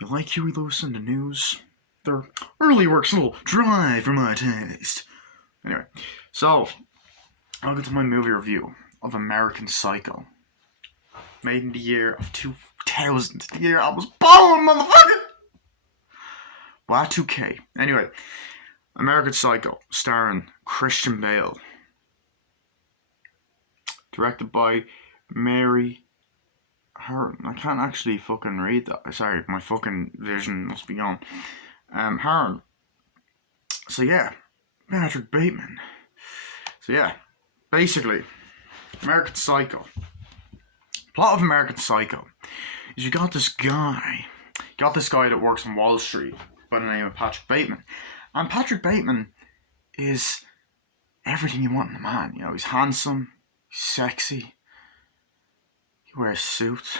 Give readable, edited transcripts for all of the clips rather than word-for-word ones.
You like Huey Lewis and the News? Their early work's a little dry for my taste. Anyway, so I'll get to my movie review of American Psycho, made in the year of 2000, the year I was born, motherfucker. Y2K. Anyway, American Psycho, starring Christian Bale, directed by Mary Harron. I can't actually fucking read that. Sorry, my fucking vision must be gone. Harron. So yeah, Patrick Bateman. So yeah, basically, American Psycho. Plot of American Psycho is you got this guy that works on Wall Street by the name of Patrick Bateman, and Patrick Bateman is everything you want in a man. You know, he's handsome, he's sexy. He wears suits.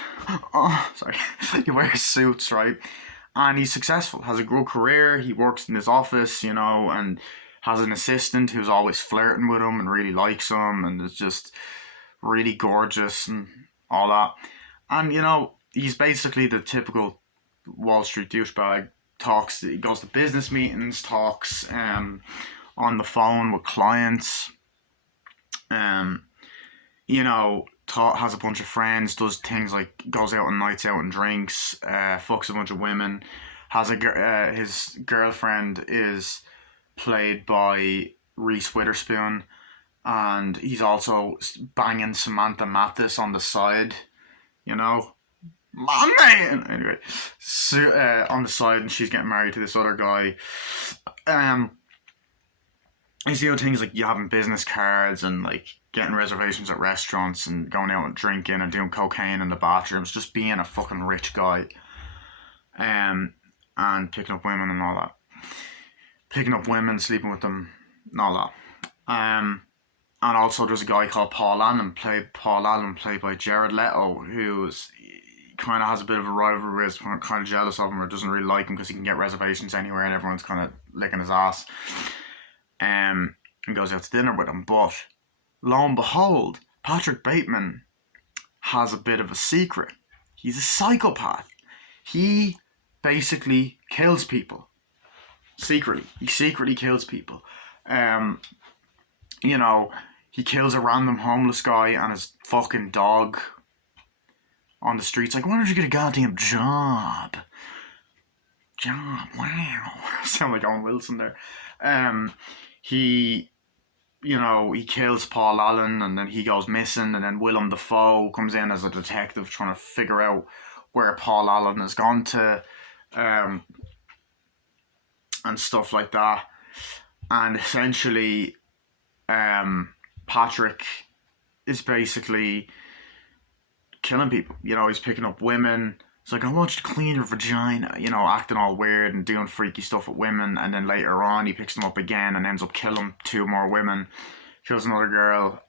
Oh, sorry. He wears suits, right? And he's successful, has a good career. He works in his office, you know, and has an assistant who's always flirting with him and really likes him and is just really gorgeous and all that. And, you know, he's basically the typical Wall Street douchebag. He goes to business meetings, talks on the phone with clients, you know, has a bunch of friends, does things like goes out on nights out and drinks, fucks a bunch of women, his girlfriend is played by Reese Witherspoon, and he's also banging Samantha Mathis on the side, you know, my man. Anyway, so, on the side, and she's getting married to this other guy. He's doing things like having business cards and like getting reservations at restaurants and going out and drinking and doing cocaine in the bathrooms, just being a fucking rich guy, and picking up women and all that, picking up women, sleeping with them, and all that. And also there's a guy called Paul Allen, played by Jared Leto, who's kind of has a bit of a rivalry, is kind of jealous of him or doesn't really like him because he can get reservations anywhere and everyone's kind of licking his ass. And goes out to dinner with him. But lo and behold, Patrick Bateman has a bit of a secret. He's a psychopath. He basically kills people. Secretly. He secretly kills people. You know, he kills a random homeless guy and his fucking dog on the streets. Like, why don't you get a goddamn job? Wow. Sound like Owen Wilson there. He kills Paul Allen and then he goes missing, and then Willem Dafoe comes in as a detective trying to figure out where Paul Allen has gone to, and stuff like that. And essentially, Patrick is basically killing people. You know, he's picking up women. It's like, I want you to clean your vagina, you know, acting all weird and doing freaky stuff with women. And then later on, he picks them up again and ends up killing 2 more women. Kills another girl.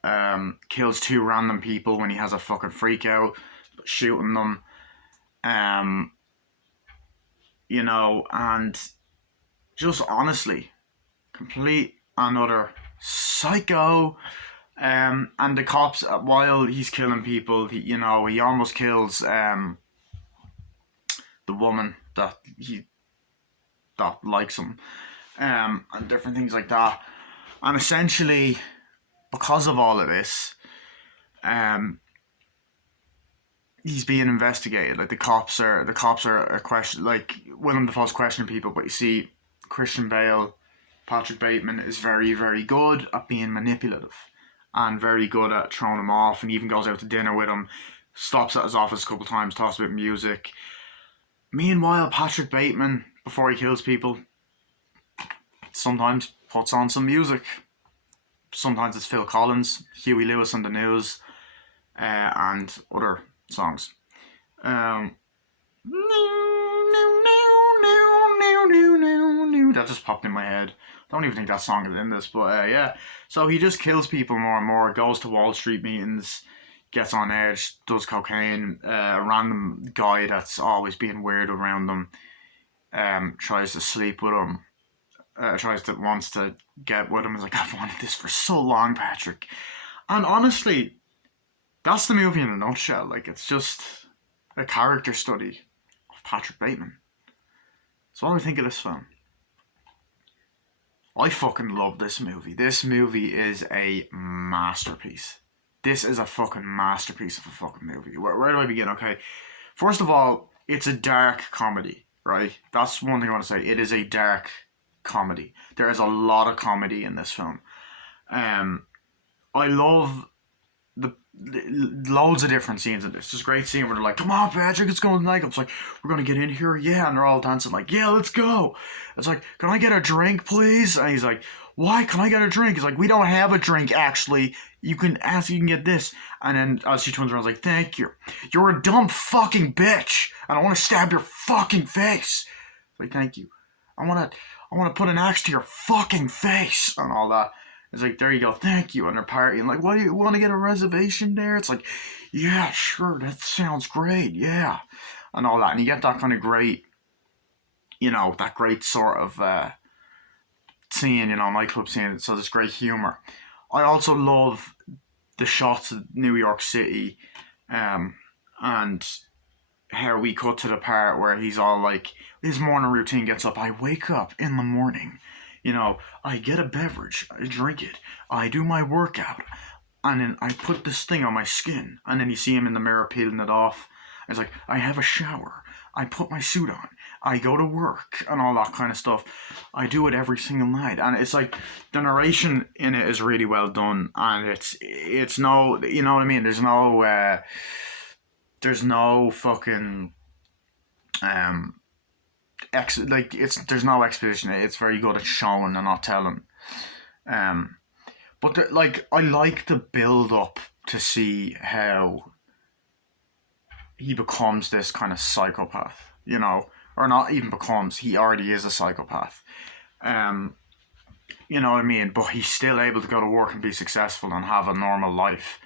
Kills 2 random people when he has a fucking freak out, shooting them. You know, and just honestly, complete and utter psycho. And the cops, while he's killing people, he almost kills the woman that likes him, and different things like that. And essentially, because of all of this, he's being investigated. Like the cops are question, like Willem Dafoe's questioning people, but you see, Christian Bale, Patrick Bateman is very, very good at being manipulative and very good at throwing him off, and even goes out to dinner with him, stops at his office a couple of times, talks about music. Meanwhile, Patrick Bateman, before he kills people, sometimes puts on some music. Sometimes it's Phil Collins, Huey Lewis and the News, and other songs. That just popped in my head. Don't even think that song is in this, but yeah. So he just kills people more and more, goes to Wall Street meetings, gets on edge, does cocaine. A random guy that's always being weird around them tries to sleep with him, wants to get with him. He's like, I've wanted this for so long, Patrick. And honestly, that's the movie in a nutshell. Like, it's just a character study of Patrick Bateman. So what do I think of this film? I fucking love this movie. This movie is a masterpiece. This is a fucking masterpiece of a fucking movie. Where do I begin? Okay, first of all, it's a dark comedy, right? That's one thing I want to say. It is a dark comedy. There is a lot of comedy in this film. Um, I love the loads of different scenes in this. There's a great scene where they're like, "Come on, Patrick, it's going to nightclub." It's like, "We're gonna get in here, yeah," and they're all dancing like, "Yeah, let's go." It's like, "Can I get a drink, please?" And he's like, "Why? Can I get a drink?" He's like, "We don't have a drink, actually. You can ask. You can get this." And then as she turns around, I was like, "Thank you. You're a dumb fucking bitch, and I want to stab your fucking face." It's like, "Thank you. I want to put an axe to your fucking face," and all that. It's like, "There you go, thank you," and they're partying. Like, "What do you want to get a reservation there?" It's like, "Yeah, sure, that sounds great, yeah," and all that. And you get that kind of great, that great sort of scene, nightclub scene. So there's great humor. I also love the shots of New York City, and how we cut to the part where he's all like, his morning routine gets up. "I wake up in the morning. I get a beverage, I drink it, I do my workout, and then I put this thing on my skin." And then you see him in the mirror peeling it off. It's like, "I have a shower, I put my suit on, I go to work," and all that kind of stuff. I do it every single night. And it's like, the narration in it is really well done. And it's no, you know what I mean? There's no fucking, um, there's no exposition. It's very good at showing and not telling. Um, but I like the build up to see how he becomes this kind of psychopath, or not even becomes. He already is a psychopath. Um, you know what I mean? But he's still able to go to work and be successful and have a normal life.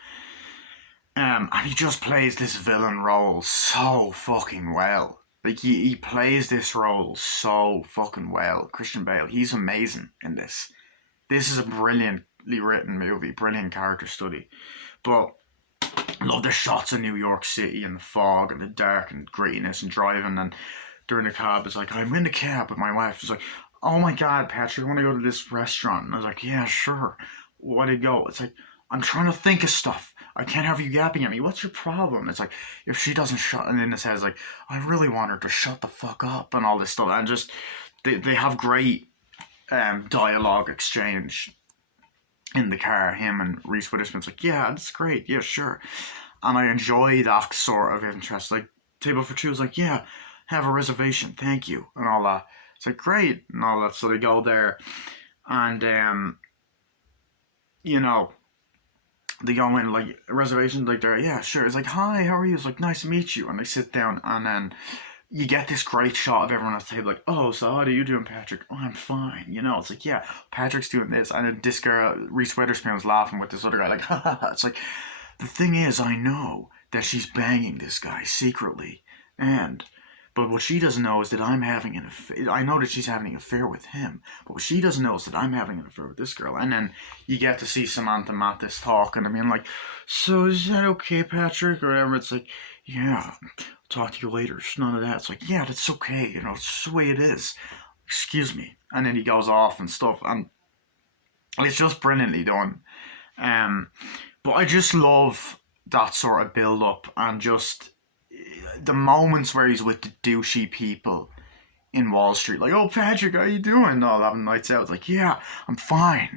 And he just plays this villain role so fucking well. Like, he plays this role so fucking well. Christian Bale, he's amazing in this. This is a brilliantly written movie, brilliant character study. But I love the shots of New York City and the fog and the dark and grittiness and driving. And during the cab, it's like, I'm in the cab with my wife. It's like, "Oh my God, Patrick, I want to go to this restaurant." And I was like, "Yeah, sure." "Why'd it go?" It's like, "I'm trying to think of stuff. I can't have you yapping at me. What's your problem?" It's like, if she doesn't shut, and then it says like, "I really want her to shut the fuck up," and all this stuff. And just, they have great dialogue exchange in the car, him and Reese Witherspoon's like, "Yeah, that's great. Yeah, sure." And I enjoy that sort of interest. Like, table for two is like, "Yeah, have a reservation. Thank you," and all that. It's like, great, and all that. So they go there, and you know, they go in like, a reservation, like, they're, "Yeah, sure." It's like, "Hi, how are you?" It's like, "Nice to meet you." And they sit down, and then you get this great shot of everyone at the table, like, "Oh, so how are you doing, Patrick?" "Oh, I'm fine." It's like, "Yeah, Patrick's doing this," and then this girl, Reese Witherspoon's laughing with this other guy, like, "Ha ha ha." It's like, the thing is, I know that she's banging this guy secretly, and but what she doesn't know is that I'm having an affair. I know that she's having an affair with him, but what she doesn't know is that I'm having an affair with this girl. And then you get to see Samantha Mathis talk, and I mean, like, "So is that okay, Patrick?" or whatever. It's like, "Yeah, I'll talk to you later." It's none of that. It's like, "Yeah, that's okay. It's just the way it is. Excuse me." And then he goes off and stuff, and it's just brilliantly done. Um, but I just love that sort of build up, and just the moments where he's with the douchey people in Wall Street, like, "Oh, Patrick, how you doing?" All having nights out. It's like, "Yeah, I'm fine."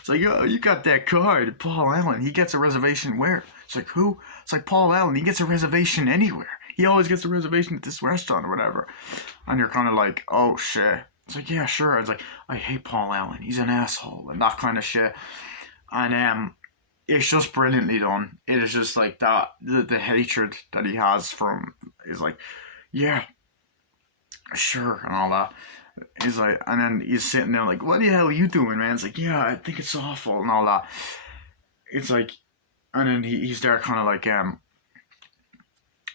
It's like, "Oh, you got that card, Paul Allen. He gets a reservation where?" It's like, "Who?" It's like, "Paul Allen. He gets a reservation anywhere. He always gets a reservation at this restaurant or whatever." And you're kind of like, "Oh shit." It's like, "Yeah, sure." It's like, "I hate Paul Allen. He's an asshole," and that kind of shit. And it's just brilliantly done. It is just like that. The hatred that he has from is like, "Yeah, sure," and all that. He's like, and then he's sitting there like, "What the hell are you doing, man?" It's like, "Yeah, I think it's awful," and all that. It's like, and then he's there kind of like,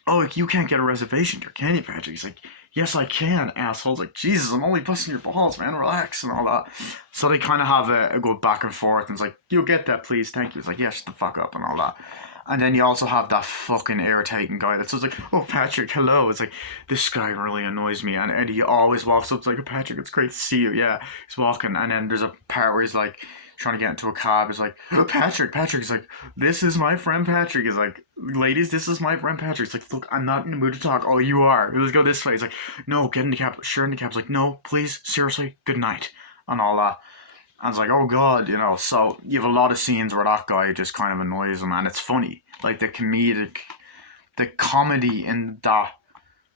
"Oh, like, you can't get a reservation there, can you, Patrick?" He's like, "Yes, I can, assholes." Like, "Jesus, I'm only busting your balls, man. Relax," and all that. So they kind of have a good back and forth, and it's like, "You'll get that, please, thank you." It's like, "Yeah, shut the fuck up," and all that. And then you also have that fucking irritating guy that's just like, oh, Patrick, hello. It's like, this guy really annoys me. And he always walks up to like, Patrick, it's great to see you. Yeah, he's walking. And then there's a part where he's like, trying to get into a cab. He's like, oh, Patrick. He's like, this is my friend Patrick. He's like, ladies, this is my friend Patrick. He's like, look, I'm not in the mood to talk. Oh, you are. Let's go this way. He's like, no, get in the cab. Sure, in the cab. He's like, no, please, seriously, good night. And all that. And it's like, oh god, you know. So you have a lot of scenes where that guy just kind of annoys him, and it's funny. Like the comedy in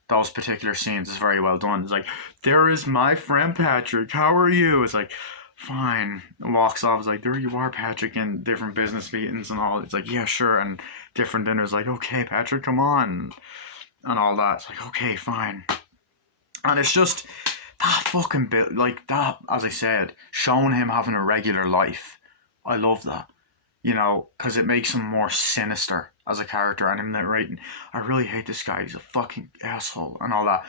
those particular scenes is very well done. It's like, there is my friend Patrick. How are you? It's like, fine. And walks off. It's like, there you are, Patrick, in different business meetings and all. It's like, yeah, sure. And different dinners. Like, okay, Patrick, come on, and all that. It's like, okay, fine. And it's just that fucking bit, like that, as I said, showing him having a regular life. I love that, you know, because it makes him more sinister as a character. And him narrating, I really hate this guy, he's a fucking asshole, and all that.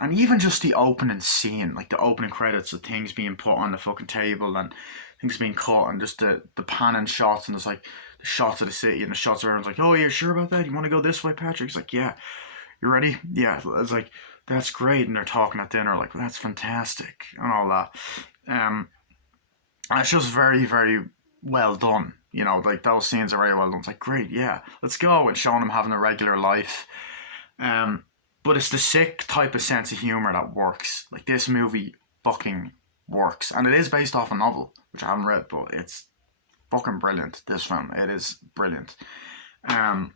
And even just the opening scene, like the opening credits of things being put on the fucking table and things being cut, and just the panning shots, and it's like the shots of the city and the shots of everyone's like, oh, you're sure about that? You want to go this way, Patrick? He's like, yeah. You ready? Yeah. It's like, that's great. And they're talking at dinner like, well, that's fantastic, and all that. And it's just very, very well done. You know, like those scenes are very well done. It's like, great, yeah, let's go. And showing them having a regular life. But it's the sick type of sense of humor that works. Like, this movie fucking works. And it is based off a novel, which I haven't read, but it's fucking brilliant, this film. It is brilliant. But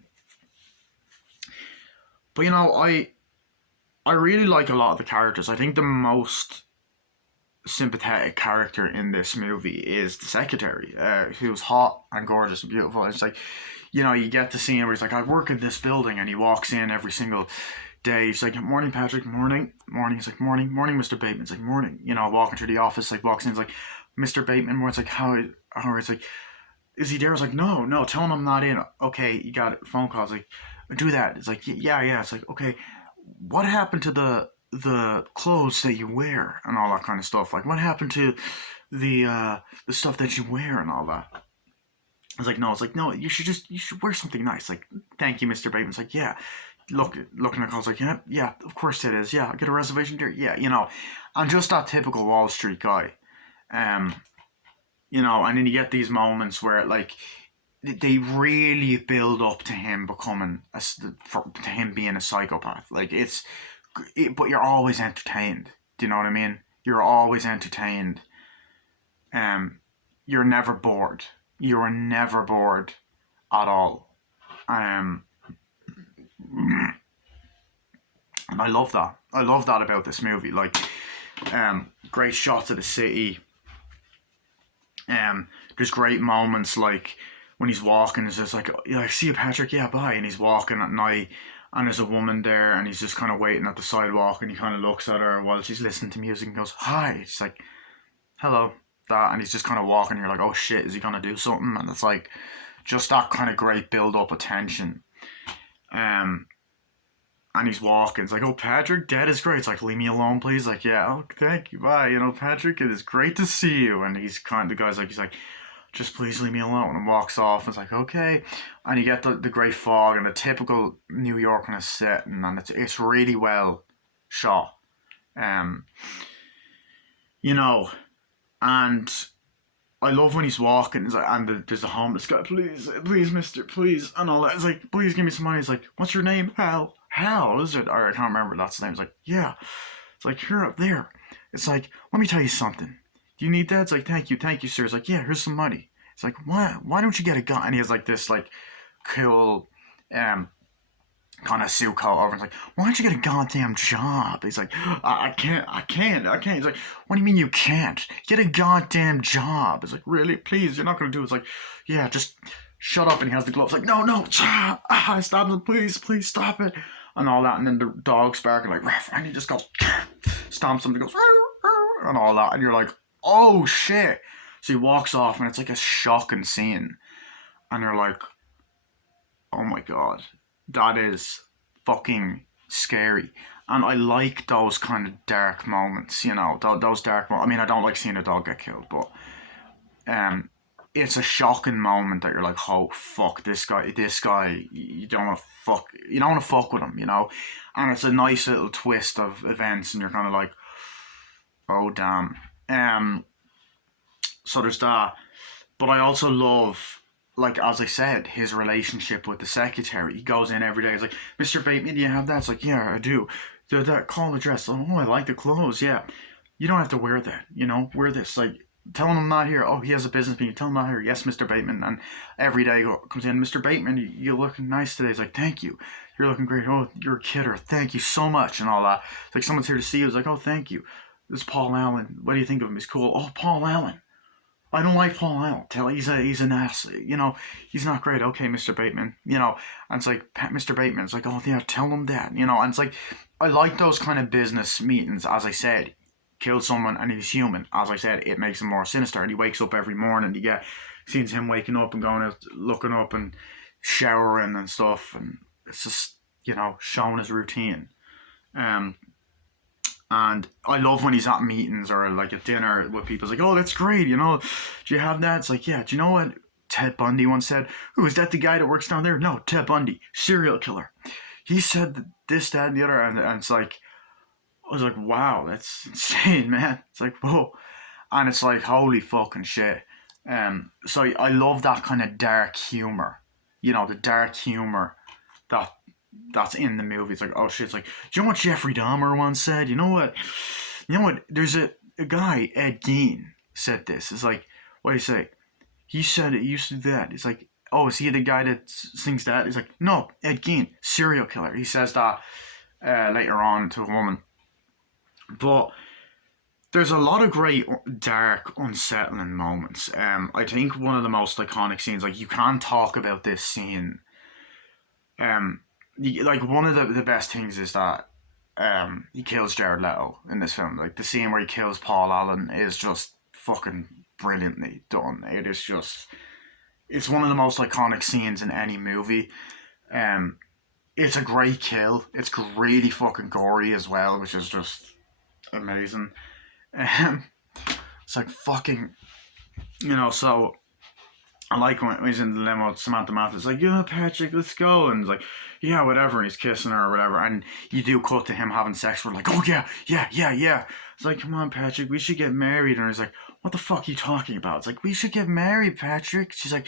you know, I really like a lot of the characters. I think the most sympathetic character in this movie is the secretary, who's hot and gorgeous and beautiful. It's like, you know, you get to see him where he's like, I work in this building, and he walks in every single day. He's like, morning, Patrick, morning. He's like, morning, Mr. Bateman. It's like, morning. You know, walking through the office, like, walks in, he's like, Mr. Bateman. More, it's like, how? It's like, is he there? I was like, no, tell him I'm not in. Okay, you got it. Phone calls, like, do that. It's like, yeah. It's like, okay, what happened to the clothes that you wear and all that kind of stuff? Like, what happened to the stuff that you wear and all that? I was like, no. It's like, no, you should wear something nice. Like, thank you, Mr. Bateman. It's like, yeah. Looking at calls, like, yeah, of course it is. Yeah, I get a reservation there. Yeah, you know, I'm just that typical Wall Street guy. You know, and then you get these moments where, like, they really build up to him becoming to him being a psychopath. Like, but you're always entertained. Do you know what I mean? You're always entertained. You're never bored. You are never bored at all. And I love that. I love that about this movie. Like, great shots of the city. There's great moments, like when he's walking, it's just like, yeah, see you, Patrick, yeah, bye. And he's walking at night, and there's a woman there, and he's just kind of waiting at the sidewalk, and he kind of looks at her while she's listening to music and goes, hi. It's like, hello, that. And he's just kind of walking, you're like, oh shit, is he gonna do something? And it's like, just that kind of great build up of tension. And he's walking. It's like, oh, Patrick, Dad is great. It's like, leave me alone, please. Like, yeah, oh, thank you, bye. You know, Patrick, it is great to see you. And the guy's like, he's like, just please leave me alone. And walks off. It's like, okay. And you get the great fog and the typical New York kind of setting, and it's really well shot. You know, and I love when he's walking, it's like, and there's a homeless guy, please, mister, please, and all that. It's like, please give me some money. It's like, what's your name? Hal, is it? Or I can't remember, that's his name. It's like, yeah. It's like, you're up there. It's like, let me tell you something. Do you need that? It's like, thank you, sir. It's like, yeah, here's some money. It's like, why don't you get a gun? And he has like this like cool kind of suit coat over. It's like, why don't you get a goddamn job? He's like, I can't. He's like, what do you mean you can't? Get a goddamn job. It's like, really? Please, you're not going to do it. It's like, yeah, just shut up. And he has the gloves. Like, no, I stabbed him. Please stop it. And all that. And then the dog's barking like, ruff, and he just goes, stomps him and goes, and all that. And you're like, oh shit. So he walks off, and it's like a shocking scene. And you're like, oh my god. That is fucking scary. And I like those kind of dark moments, you know, those dark moments. I mean, I don't like seeing a dog get killed, but it's a shocking moment that you're like, oh fuck, this guy, you don't want to fuck with him, you know, and it's a nice little twist of events, and you're kind of like, oh damn. Um, so there's that, but I also love, like as I said, his relationship with the secretary. He goes in every day. He's like, Mr. Bateman, do you have that? It's like, yeah, I do. That call the dress. Oh, I like the clothes. Yeah, you don't have to wear that. You know, wear this. Like, tell him I'm not here. Oh, he has a business meeting. Tell him I'm not here. Yes, Mr. Bateman. And every day comes in, Mr. Bateman, you're looking nice today. He's like, thank you. You're looking great. Oh, you're a kidder. Thank you so much, and all that. It's like, someone's here to see you. It's like, oh, thank you. This is Paul Allen. What do you think of him? He's cool. Oh, Paul Allen. I don't like Paul Allen. He's an ass. You know, he's not great. Okay, Mr. Bateman. You know, and it's like, Mr. Bateman. It's like, oh yeah, tell him that. You know, and it's like, I like those kind of business meetings. As I said, killed someone and he's human. As I said, it makes him more sinister. And he wakes up every morning. You get scenes him waking up and going out, looking up and showering and stuff, and it's just, you know, showing his routine. Um, and I love when he's at meetings or like at dinner with people. It's like, oh, that's great. You know, do you have that? It's like, yeah. Do you know what Ted Bundy once said? Who is that? The guy that works down there? No, Ted Bundy, serial killer. He said this, that, and the other, and it's like, I was like, wow, that's insane, man. It's like, whoa, and it's like, holy fucking shit. So I love that kind of dark humor. You know, the dark humor that that's in the movie. It's like, oh shit. It's like, do you know what Jeffrey Dahmer once said? You know what? You know what? There's a guy, Ed Gein, said this. It's like, what do you say? He said it used to do that. It's like, oh, is he the guy that sings that? He's like, no, Ed Gein, serial killer. He says that later on to a woman. But there's a lot of great dark, unsettling moments. I think one of the most iconic scenes, like you can't talk about this scene. Like one of the best things is that he kills Jared Leto in this film. Like the scene where he kills Paul Allen is just fucking brilliantly done. It is just, it's one of the most iconic scenes in any movie. It's a great kill. It's really fucking gory as well, which is just amazing. It's like fucking, you know, so I like when he's in the limo, Samantha Mathis like, yeah, Patrick, let's go. And he's like, yeah, whatever. And he's kissing her or whatever. And you do cut to him having sex. We're like, oh, yeah, yeah, yeah, yeah. It's like, come on, Patrick, we should get married. And he's like, what the fuck are you talking about? It's like, we should get married, Patrick. She's like,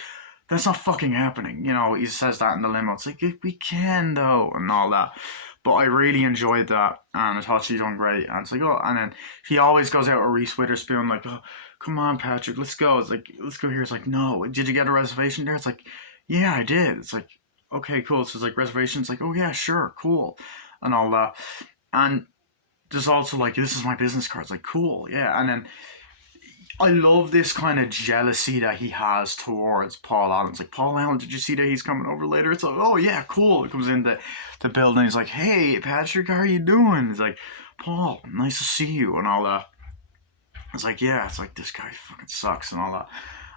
that's not fucking happening. You know, he says that in the limo. It's like, we can, though, and all that. But I really enjoyed that, and I thought she done great. And it's like, oh, and then he always goes out with Reese Witherspoon, like, oh, come on, Patrick, let's go. It's like, let's go here. It's like, no, did you get a reservation there? It's like, yeah, I did. It's like, okay, cool. So it's like reservations, like, oh yeah, sure, cool, and all that. And there's also like, this is my business card. It's like, cool, yeah. And then I love this kind of jealousy that he has towards Paul Allen. It's like, Paul Allen, did you see that he's coming over later? It's like, oh yeah, cool. It comes into the building. He's like, hey, Patrick, how are you doing? He's like, Paul, nice to see you, and all that. It's like, yeah, it's like, this guy fucking sucks and all that.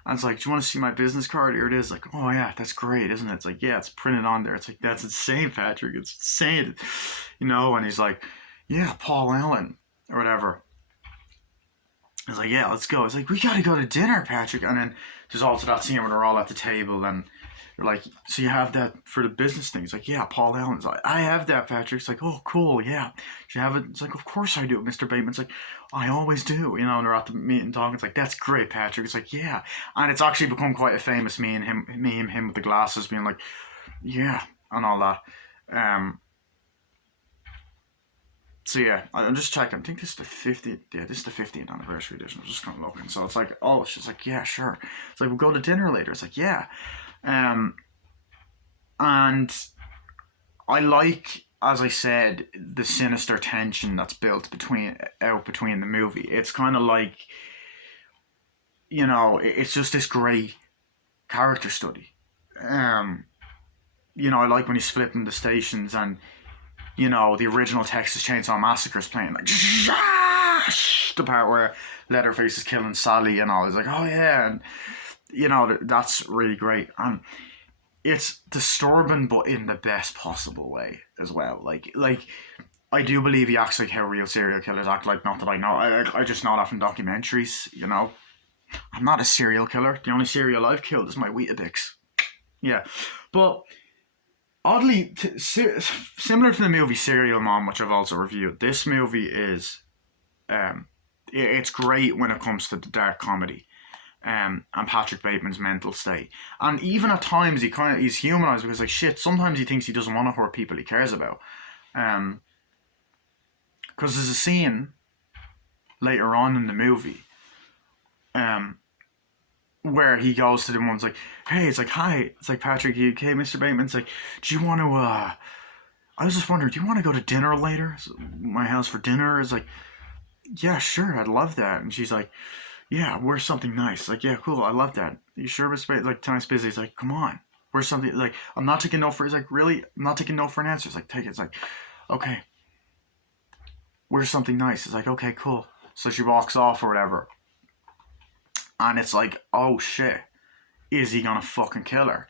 And it's like, do you want to see my business card? Here it is. Like, oh yeah, that's great, isn't it? It's like, yeah, it's printed on there. It's like, that's insane, Patrick. It's insane. You know, and he's like, yeah, Paul Allen, or whatever. He's like, yeah, let's go. It's like, we gotta go to dinner, Patrick. And then there's also that scene where they're all at the table and they're like, so you have that for the business thing? He's like, yeah, Paul Allen's like, I have that, Patrick. It's like, oh, cool, yeah. Do you have it? It's like, of course I do, Mr. Bateman. It's like, I always do, you know, and they're at the meeting talking. It's like, that's great, Patrick. It's like, yeah. And it's actually become quite a famous meme, him with the glasses being like, yeah, and all that. So yeah, I'm just checking. I think this is the 50th. Yeah, this is the 50th anniversary edition. I'm just kind of looking. So it's like, oh, she's like, yeah, sure. It's like, we'll go to dinner later. It's like, yeah. And I like, as I said, the sinister tension that's built between the movie. It's kind of like, you know, it's just this great character study. You know, I like when he's flipping the stations and, you know, the original Texas Chainsaw Massacre is playing, like, the part where Leatherface is killing Sally and all. He's like, oh yeah, and you know, that's really great. And it's disturbing, but in the best possible way as well. Like I do believe he acts like how real serial killers act. Like, not that I know, I just know that from documentaries, you know. I'm not a serial killer. The only cereal I've killed is my Weetabix. Yeah, but oddly, similar to the movie Serial Mom, which I've also reviewed, this movie is um, it's great when it comes to the dark comedy. And Patrick Bateman's mental state, and even at times he's humanized because like shit. Sometimes he thinks he doesn't want to hurt people he cares about. Because there's a scene later on in the movie, um, where he goes to the one's like, hey, it's like, hi, it's like, Patrick, you okay, Mr. Bateman? It's like, do you want to, I was just wondering, do you want to go to dinner later? My house for dinner? It's like, yeah, sure, I'd love that. And she's like, yeah, where's something nice? Like, yeah, cool, I love that. You sure, Mr. Bateman? Like, tonight's busy. It's like, come on. Where's something, like, I'm not taking no for, it's like, really? I'm not taking no for an answer. It's like, take it. It's like, okay. Where's something nice? It's like, okay, cool. So she walks off or whatever. And it's like, oh shit, is he gonna fucking kill her?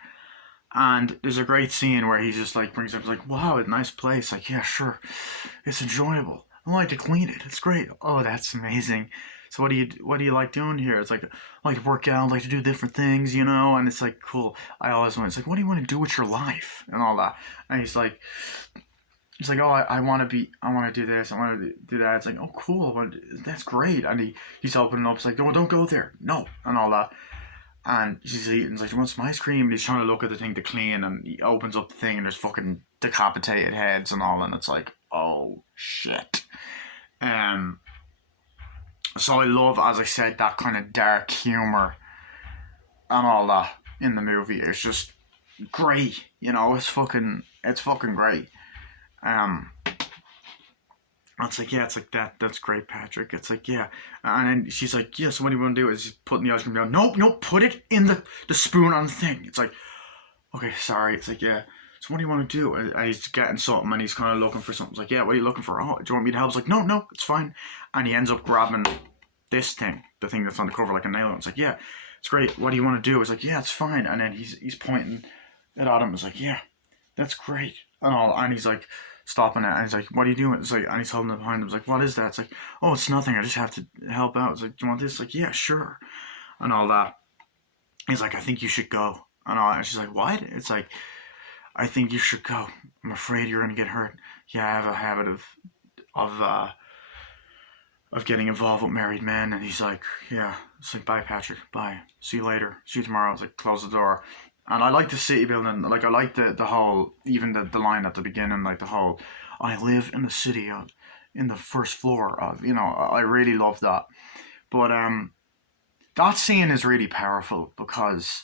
And there's a great scene where he just like brings up like, wow, a nice place. Like, yeah, sure, it's enjoyable. I like to clean it. It's great. Oh, that's amazing. So what do you like doing here? It's like, I like to work out, I like to do different things, you know. And it's like, cool. I always want. It's like, what do you want to do with your life and all that? And he's like, oh, I want to do this, I want to do that. It's like, oh, cool, but that's great. And he's opening up. It's like, no, don't go there, no, and all that. And she's eating. It's like, you want some ice cream? And he's trying to look at the thing to clean, and he opens up the thing, and there's fucking decapitated heads and all, and it's like, oh shit. So I love, as I said, that kind of dark humor and all that in the movie. It's just great, you know. It's fucking great. It's like, yeah, it's like that's great, Patrick. It's like, yeah. And then she's like, yeah, so what do you want to do? Is he's putting the ice cream down. Nope, put it in the spoon on the thing. It's like, okay, sorry. It's like, yeah. So what do you want to do? And he's getting something, and he's kind of looking for something. It's like, yeah, what are you looking for? Oh, do you want me to help? It's like, no, it's fine. And he ends up grabbing this thing, the thing that's on the cover like a nail. It's like, yeah, it's great. What do you want to do? It's like, yeah, it's fine. And then he's pointing it at him. It's like, yeah, that's great. And all, and he's like stopping it, and he's like, what are you doing? It's like, and he's holding it behind him. It's like, what is that? It's like, oh, it's nothing, I just have to help out. It's like, do you want this? It's like, yeah, sure, and all that. He's like, I think you should go, and all that. And she's like, what? It's like, I think you should go, I'm afraid you're gonna get hurt. Yeah, I have a habit of getting involved with married men. And he's like, yeah. It's like, bye, Patrick, bye, see you later, see you tomorrow. It's like, close the door. And I like the city building. Like, I like the whole, even the line at the beginning, like the whole, I live in the city of, in the first floor of, you know, I really love that. But that scene is really powerful because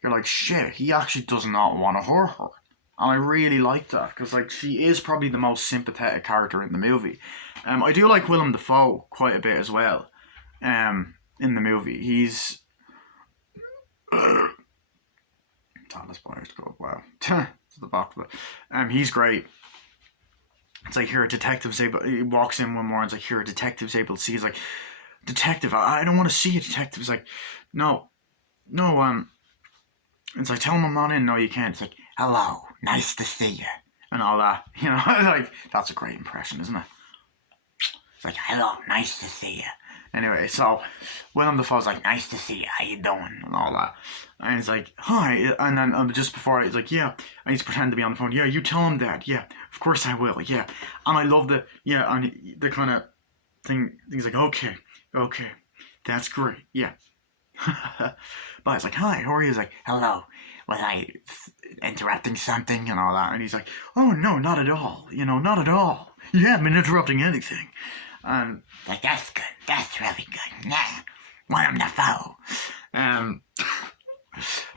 you're like, shit, he actually does not want to hurt her. And I really like that because, like, she is probably the most sympathetic character in the movie. I do like Willem Dafoe quite a bit as well. In the movie, he's Thomas Byers go, wow. To the box of it. He's great. It's like, here a detective's able, he walks in one more and it's like, here a detective's able to see. He's like, detective, I don't want to see a detective. It's like, no, it's like, tell him I'm not in. No, you can't. It's like, hello, nice to see you, and all that. You know, like, that's a great impression, isn't it? It's like, hello, nice to see you. Anyway, so Willem Dafoe's like, nice to see you, how you doing, and all that. And he's like, hi, and then just before, he's like, yeah, and he's pretending to be on the phone. Yeah, you tell him that. Yeah, of course I will. Yeah, and I love and the kind of thing. He's like, okay, that's great. Yeah. But it's like, hi, how are you? He's like, hello, was I interrupting something and all that? And he's like, oh no, not at all. You know, not at all. You haven't been interrupting anything. And like, that's good. That's really good. Yeah, Willem Dafoe.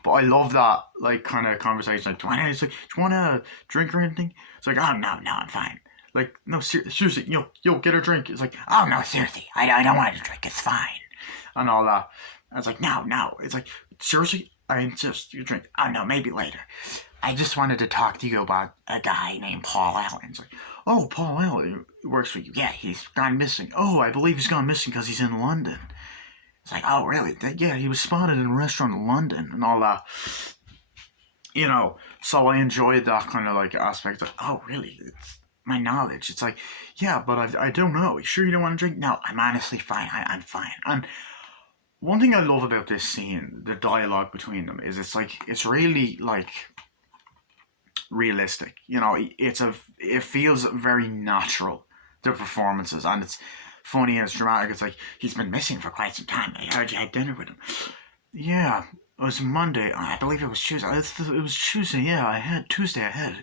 But I love that, like, kind of conversation. Like, do you want a drink or anything? It's like, oh no, I'm fine. Like, no, seriously, yo, get a drink. It's like, oh no, seriously, I don't want a drink. It's fine, and all that. And it's like, no. It's like, seriously, I insist you drink. Oh no, maybe later. I just wanted to talk to you about a guy named Paul Allen. It's like, oh, Paul Allen works for you. Yeah, he's gone missing. Oh, I believe he's gone missing because he's in London. It's like, oh, really? Yeah, he was spotted in a restaurant in London and all that. You know, so I enjoyed that kind of, like, aspect. Like, oh, really? It's my knowledge. It's like, yeah, but I don't know. You sure you don't want to drink? No, I'm honestly fine. I'm fine. And one thing I love about this scene, the dialogue between them, is it's really like realistic. You know, it feels very natural. Their performances, and it's funny and it's dramatic. It's like he's been missing for quite some time. I heard you had dinner with him. Yeah, it was Monday. I believe it was Tuesday. It was Tuesday. Yeah, I had Tuesday. I had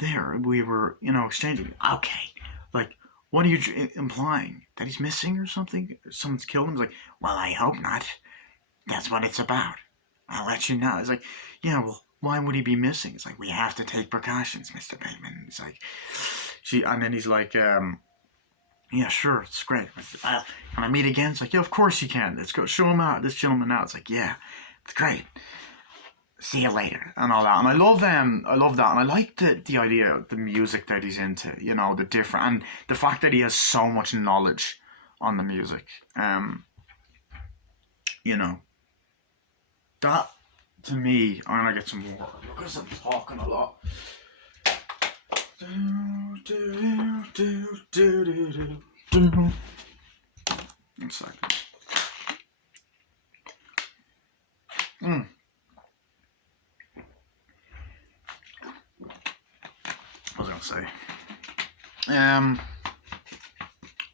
there. We were, exchanging. Okay, like, what are you implying? That he's missing or something? Someone's killed him? He's like, well, I hope not. That's what it's about. I'll let you know. It's like, yeah, well, why would he be missing? It's like, we have to take precautions, Mr. Bateman. It's like, and then he's like, yeah, sure, it's great. Can I meet again? It's like, yeah, of course you can. Let's go show him out, this gentleman out. It's like, yeah, it's great. See you later and all that. And I love that, and I like the idea of the music that he's into. The different, and the fact that he has so much knowledge on the music. You know, that to me, I'm gonna get some more because I'm talking a lot. One second. What was I gonna say?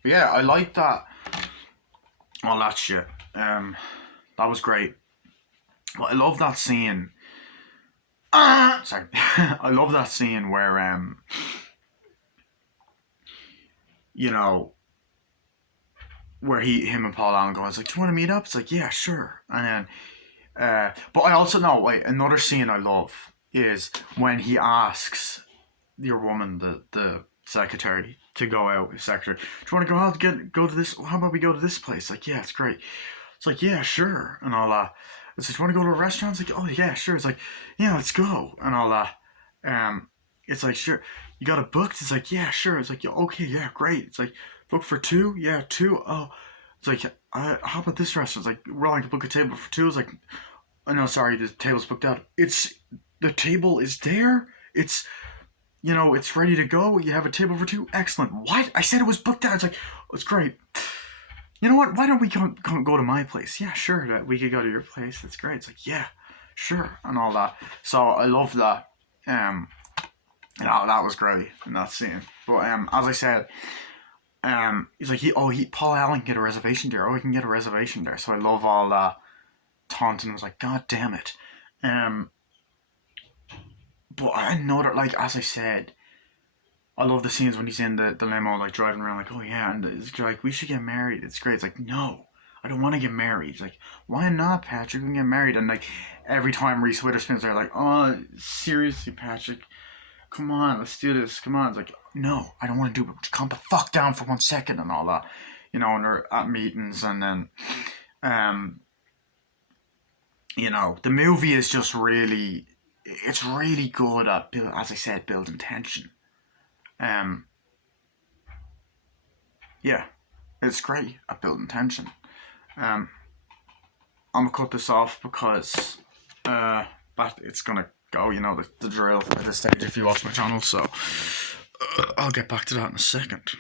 Yeah, I like that. All that shit. That was great. But I love that scene. Sorry. I love that scene where where him and Paul Allen go, it's like, do you want to meet up? It's like, yeah, sure. And then but I also know, wait, another scene I love is when he asks your woman, the secretary, to go out with secretary. Do you want to go out go to this? How about we go to this place? Like, yeah, it's great. It's like, yeah, sure, and all that. It's like, do you want to go to a restaurant? It's like, oh yeah, sure. It's like, yeah, let's go, and all that. It's like, sure. You got it booked? It's like, yeah, sure. It's like, yeah, okay, yeah, great. It's like, book for two? Yeah, two. Oh, it's like, how about this restaurant? It's like, we're going to book a table for two. It's like, oh no, sorry, the table's booked out. The table is there. It's ready to go. You have a table for two. Excellent. What? I said it was booked out. It's like, it's great. You know what? Why don't we go to my place? Yeah, sure. We could go to your place. That's great. It's like, yeah, sure, and all that. So I love that. That was great in that scene. But as I said, he's like, Paul Allen can get a reservation there. Oh, he can get a reservation there. So I love all that. Taunton was like, God damn it. But I know that, like, as I said, I love the scenes when he's in the limo, like, driving around, like, oh yeah, and it's like, we should get married. It's great. It's like, no, I don't want to get married. He's like, why not, Patrick? We can get married. And, like, every time Reese Witherspoon's there, like, oh, seriously, Patrick, come on, let's do this. Come on. It's like, no, I don't want to do it. But calm the fuck down for 1 second and all that. And they're at meetings, and then, the movie is just really, it's really good at, as I said, building tension. Yeah, it's great at building tension. I'm gonna cut this off because but it's gonna go. The drill at this stage if you watch my channel. So I'll get back to that in a second.